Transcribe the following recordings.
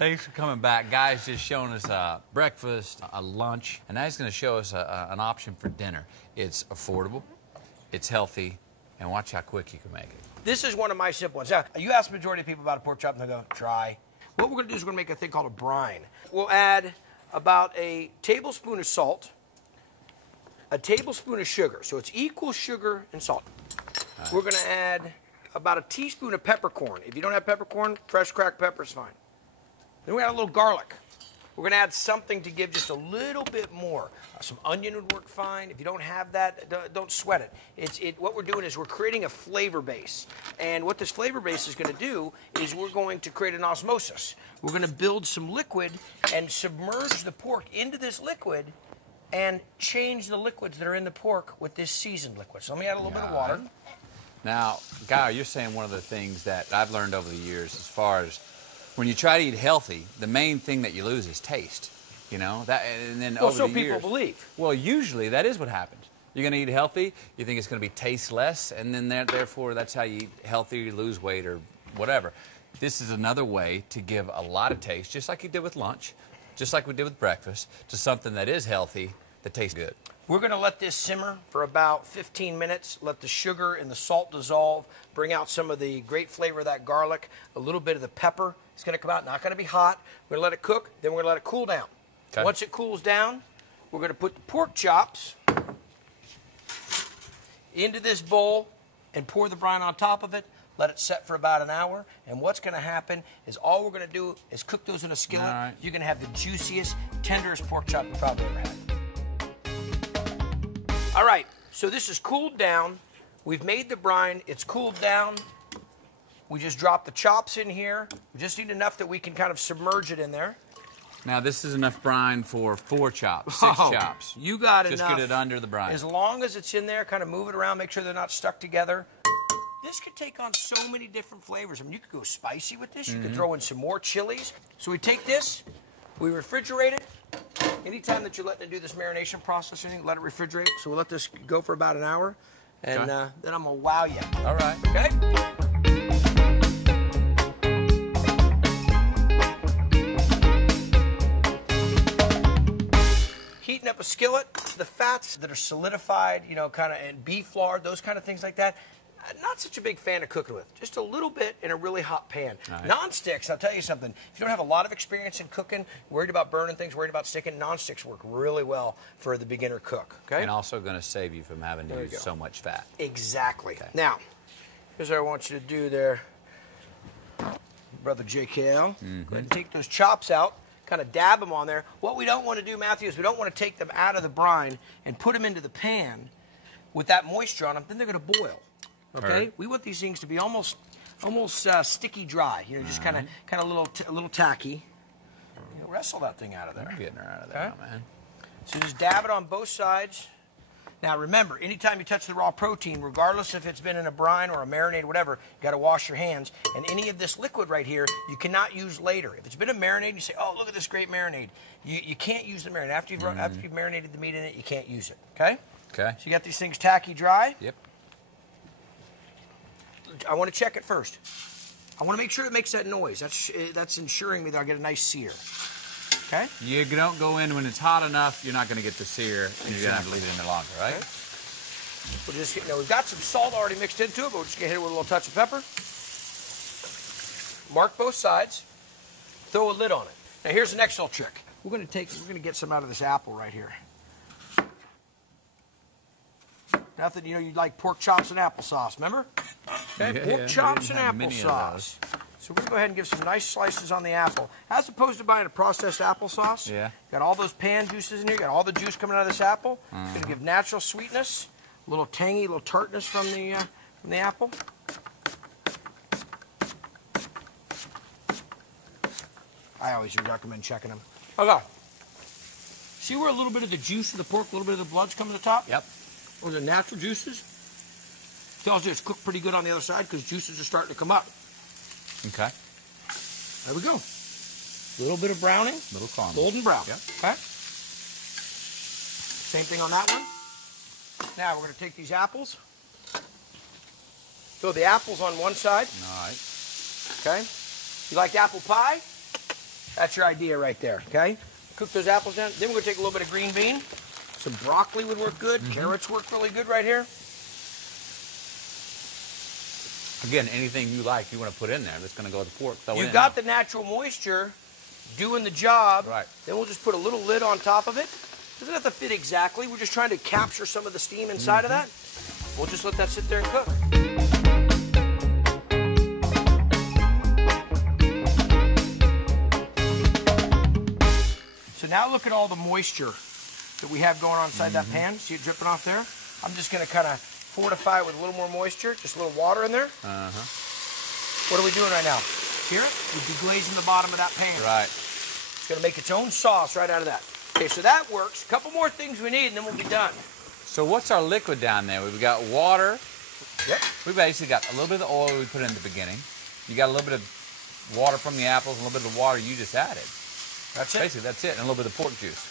Thanks for coming back. Guy's just showing us a breakfast, a lunch, and now he's going to show us an option for dinner. It's affordable, it's healthy, and watch how quick you can make it. This is one of my simple ones. Now, you ask the majority of people about a pork chop, and they go, dry. What we're going to do is we're going to make a thing called a brine. We'll add about a tablespoon of salt, a tablespoon of sugar. So it's equal sugar and salt. Right. We're going to add about a teaspoon of peppercorn. If you don't have peppercorn, fresh cracked pepper is fine. Then we add a little garlic. We're going to add something to give just a little bit more. Some onion would work fine. If you don't have that, don't sweat it. What we're doing is we're creating a flavor base. And what this flavor base is going to do is we're going to create an osmosis. We're going to build some liquid and submerge the pork into this liquid and change the liquids that are in the pork with this seasoned liquid. So let me add a little bit of water. Now, Guy, you're saying one of the things that I've learned over the years as far as when you try to eat healthy, the main thing that you lose is taste. You know, that, and then over the years, people believe. Well, usually that is what happens. You're going to eat healthy, you think it's going to be tasteless, and then therefore that's how you eat healthy, you lose weight or whatever. This is another way to give a lot of taste, just like you did with lunch, just like we did with breakfast, to something that is healthy, that tastes good. We're going to let this simmer for about 15 minutes, let the sugar and the salt dissolve, bring out some of the great flavor of that garlic, a little bit of the pepper. It's going to come out, not going to be hot. We're going to let it cook, then we're going to let it cool down. Okay. Once it cools down, we're going to put the pork chops into this bowl and pour the brine on top of it. Let it set for about an hour, and what's going to happen is all we're going to do is cook those in a skillet. Right. You're going to have the juiciest, tenderest pork chop you probably ever had. All right, so this is cooled down. We've made the brine. It's cooled down. We just drop the chops in here. We just need enough that we can kind of submerge it in there. Now, this is enough brine for 4 chops, 6 chops. You got just enough. Just get it under the brine. As long as it's in there, kind of move it around, make sure they're not stuck together. This could take on so many different flavors. I mean, you could go spicy with this. You could throw in some more chilies. So we take this, we refrigerate it. Anytime that you're letting it do this marination process, let it refrigerate. So we'll let this go for about an hour, and then I'm going to wow you. All right. Okay? Heating up a skillet, the fats that are solidified, kind of, and beef lard, those kind of things like that, not such a big fan of cooking with. Just a little bit in a really hot pan. Right. Non-sticks, I'll tell you something. If you don't have a lot of experience in cooking, worried about burning things, worried about sticking, non-sticks work really well for the beginner cook. Okay? And also going to save you from having to use so much fat. Exactly. Okay. Now, here's what I want you to do there, Brother JKL. Go ahead and take those chops out. Kind of dab them on there. What we don't want to do, Matthew, is we don't want to take them out of the brine and put them into the pan with that moisture on them. Then they're going to boil. Okay, right. We want these things to be almost sticky dry. Just kind of a little tacky. Wrestle that thing out of there. I'm getting her out of there, man. So just dab it on both sides. Now remember, anytime you touch the raw protein, regardless if it's been in a brine or a marinade, whatever, you got to wash your hands. And any of this liquid right here, you cannot use later. If it's been a marinade, you say, "Oh, look at this great marinade." You can't use the marinade after you've marinated the meat in it. You can't use it. Okay. Okay. So you got these things tacky dry. Yep. I want to check it first. I want to make sure it makes that noise. That's ensuring me that I get a nice sear. Okay? You don't go in when it's hot enough, you're not going to get the sear, and you're going to have to leave it in there longer, right? Okay. We'll just we've got some salt already mixed into it, but we're just going to hit it with a little touch of pepper. Mark both sides. Throw a lid on it. Now here's the next little trick. We're going to get some out of this apple right here. Nothing, you like pork chops and applesauce, remember? Okay, pork chops and applesauce. So we're going to go ahead and give some nice slices on the apple. As opposed to buying a processed applesauce, got all those pan juices in here, got all the juice coming out of this apple. It's going to give natural sweetness, a little tangy, a little tartness from the apple. I always recommend checking them. Okay. See where a little bit of the juice of the pork, a little bit of the blood's coming to the top? Yep. Or the natural juices. Tells you it's cooked pretty good on the other side because juices are starting to come up. Okay. There we go. A little bit of browning. Little caramel. Golden brown. Yep. Okay. Same thing on that one. Now we're going to take these apples. Throw the apples on one side. All right. Okay. You like apple pie? That's your idea right there, okay? Cook those apples down. Then we're gonna take a little bit of green bean. Some broccoli would work good. Carrots work really good right here. Again, anything you like, you want to put in there that's going to go with the pork. You've got the natural moisture doing the job. Right. Then we'll just put a little lid on top of it. Doesn't have to fit exactly. We're just trying to capture some of the steam inside of that. We'll just let that sit there and cook. So now look at all the moisture that we have going on inside that pan. See it dripping off there? I'm just going to kind of fortify it with a little more moisture, just a little water in there. What are we doing right now? Hear it? We're deglazing the bottom of that pan. Right. It's going to make its own sauce right out of that. Okay, so that works. A couple more things we need, and then we'll be done. So what's our liquid down there? We've got water. Yep. We basically got a little bit of the oil we put in the beginning. You got a little bit of water from the apples, and a little bit of the water you just added. That's it. Basically, that's it, and a little bit of pork juice.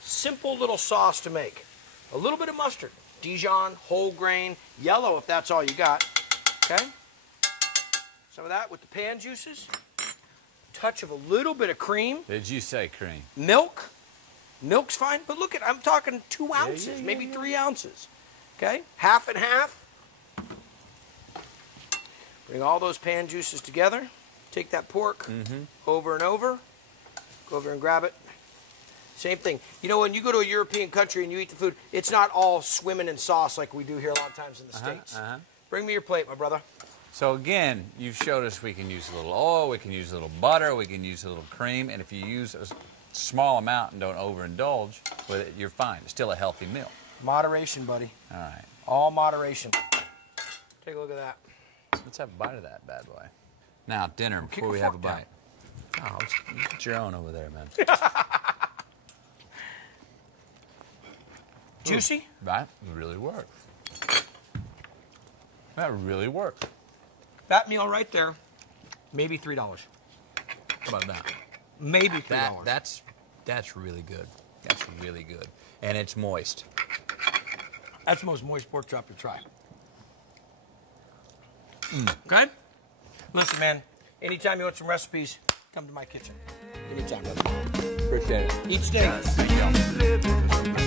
Simple little sauce to make. A little bit of mustard. Dijon, whole grain, yellow if that's all you got. Okay? Some of that with the pan juices. Touch of a little bit of cream. Did you say cream? Milk. Milk's fine, but look at, I'm talking 2 ounces, maybe 3 ounces. Okay? Half and half. Bring all those pan juices together. Take that pork over and over. Go over and grab it. Same thing. You know, when you go to a European country and you eat the food, it's not all swimming in sauce like we do here a lot of times in the States. Bring me your plate, my brother. So again, you've showed us we can use a little oil, we can use a little butter, we can use a little cream, and if you use a small amount and don't overindulge with it, you're fine. It's still a healthy meal. Moderation, buddy. All right. All moderation. Take a look at that. Let's have a bite of that bad boy. Now, dinner, before we have a bite. Oh, get your own over there, man. Juicy? That really worked. That really worked. That meal right there, maybe $3. How about that? Maybe $3. That's really good. That's really good. And it's moist. That's the most moist pork chop you try. Okay? Listen, man, anytime you want some recipes, come to my kitchen. Anytime, brother. Appreciate it. Eat steak. Thank you.